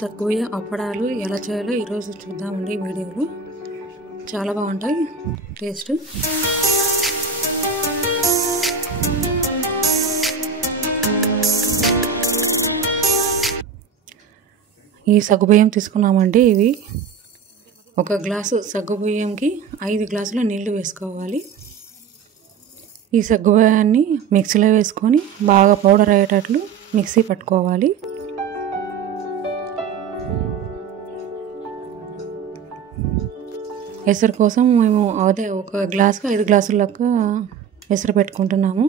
సగ్గుబియ్యం అప్పడాలు ఎలా చేయాలో ఈరోజు చూద్దామండి ఈ వీడియోలో. చాలా బాగుంటాయి టేస్ట్. ఈ సగ్గుబియ్యం తీసుకున్నామండి. ఇవి ఒక గ్లాసు సగ్గుబియ్యంకి 5 గ్లాసుల నీళ్లు వేసుకోవాలి. ఈ సగ్గుబియ్యాన్ని మిక్సీలో వేసుకొని బాగా పౌడర్ అయ్యేటట్లు మిక్సీ పట్టుకోవాలి. ఎసరు కోసం మేము అదే ఒక గ్లాసుకు 5 గ్లాసుల లెక్క ఎసరు పెట్టుకుంటున్నాము.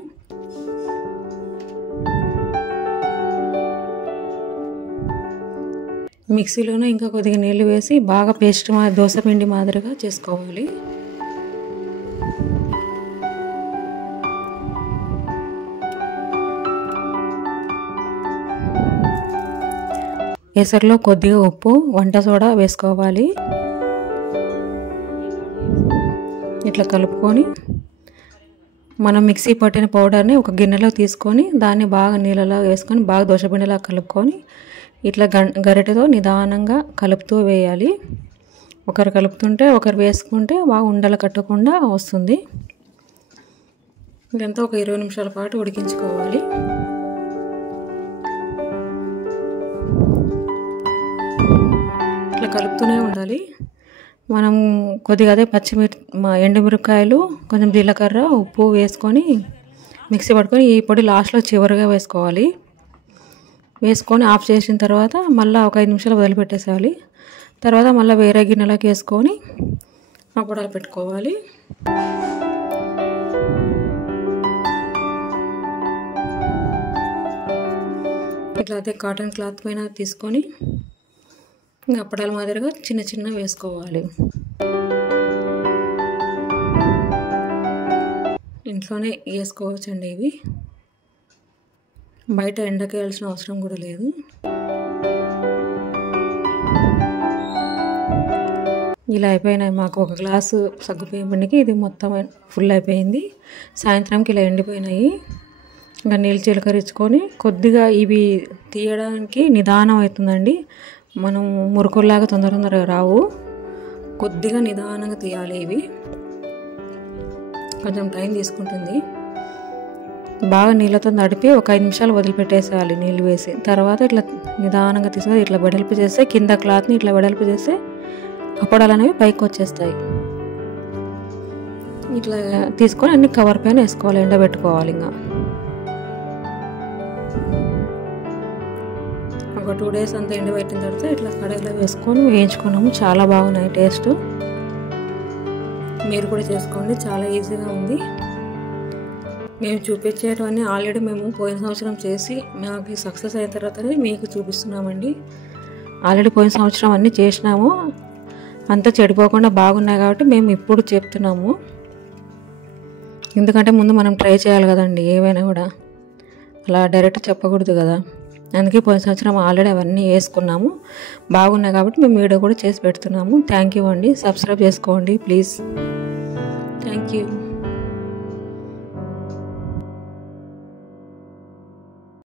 మిక్సీలోనే ఇంకా కొద్దిగా నీళ్ళు వేసి బాగా పేస్ట్ దోశ పిండి మాదిరిగా చేసుకోవాలి. ఎసరులో కొద్దిగా ఉప్పు, వంట సోడా వేసుకోవాలి. ఇట్లా కలుపుకొని మనం మిక్సీ పట్టిన పౌడర్ని ఒక గిన్నెలో తీసుకొని దాన్ని బాగా నీళ్ళలో వేసుకొని బాగా దోశపిండిలా కలుపుకొని ఇట్లా గరిటెతో నిదానంగా కలుపుతూ వేయాలి. ఒకరు కలుపుతుంటే ఒకరు వేసుకుంటే బాగా ఉండలు కట్టకుండా వస్తుంది. ఇదంతా ఒక 20 నిమిషాల పాటు ఉడికించుకోవాలి. ఇట్లా కలుపుతూనే ఉండాలి. మనం కొద్దిగా అదే ఎండుమిరపకాయలు, కొంచెం జీలకర్ర, ఉప్పు వేసుకొని మిక్సీ పట్టుకొని ఈ పొడి లాస్ట్లో చివరిగా వేసుకోవాలి. వేసుకొని ఆఫ్ చేసిన తర్వాత మళ్ళీ ఒక 5 నిమిషాలు వదిలిపెట్టేసేయాలి. తర్వాత మళ్ళీ వేరే గిన్నెలోకి వేసుకొని అప్పడాలు పెట్టుకోవాలి. ఇట్లా అయితే కాటన్ క్లాత్ పైన తీసుకొని ఇంకా అప్పడాల మాదిరిగా చిన్న చిన్న వేసుకోవాలి. ఇంట్లోనే వేసుకోవచ్చండి. ఇవి బయట ఎండకి వేయాల్సిన అవసరం కూడా లేదు. ఇలా అయిపోయినాయి. మాకు ఒక గ్లాసు సగ్గుబియ్యం పిండికి ఇది మొత్తం ఫుల్ అయిపోయింది. సాయంత్రంకి ఇలా ఎండిపోయినాయి. ఇంకా నీళ్ళు చిలకరించుకొని కొద్దిగా ఇవి తీయడానికి నిదానం అవుతుందండి. మనం మురుకుల్లాగా తొందరగా రావు. కొద్దిగా నిదానంగా తీయాలి. ఇవి కొంచెం టైం తీసుకుంటుంది. బాగా నీళ్ళతో నడిపి ఒక 5 నిమిషాలు వదిలిపెట్టేసేయాలి నీళ్ళు వేసి. తర్వాత ఇట్లా నిదానంగా తీసుకొని ఇట్లా వెడల్పు చేస్తే కింద క్లాత్ని ఇట్లా వెడల్పు చేస్తే అప్పడాలు అనేవి పైకి వచ్చేస్తాయి. ఇట్లా తీసుకొని అన్ని కవర్ పైన వేసుకోవాలి, ఎండబెట్టుకోవాలి. ఇంకా ఒక 2 డేస్ అంతా ఎండబెట్టిన తర్వాత ఇట్లా కడాయిలో వేసుకొని వేయించుకున్నాము. చాలా బాగున్నాయి టేస్ట్. మీరు కూడా చేసుకోండి, చాలా ఈజీగా ఉంది. మేము చూపించేటివన్నీ ఆల్రెడీ మేము పోయిన సంవత్సరం చేసి మాకు సక్సెస్ అయిన తర్వాతనే మీకు చూపిస్తున్నామండి. ఆల్రెడీ పోయిన సంవత్సరం అన్నీ చేసినాము, అంతా చెడిపోకుండా బాగున్నాయి కాబట్టి మేము ఇప్పుడు చెప్తున్నాము. ఎందుకంటే ముందు మనం ట్రై చేయాలి కదండి, ఏవైనా కూడా అలా డైరెక్ట్ చెప్పకూడదు కదా. అందుకే పోయిన సంవత్సరం ఆల్రెడీ అవన్నీ వేసుకున్నాము, బాగున్నాయి కాబట్టి మేము వీడియో కూడా చేసి పెడుతున్నాము. థ్యాంక్ యూ అండి. సబ్స్క్రైబ్ చేసుకోండి ప్లీజ్. Thank you.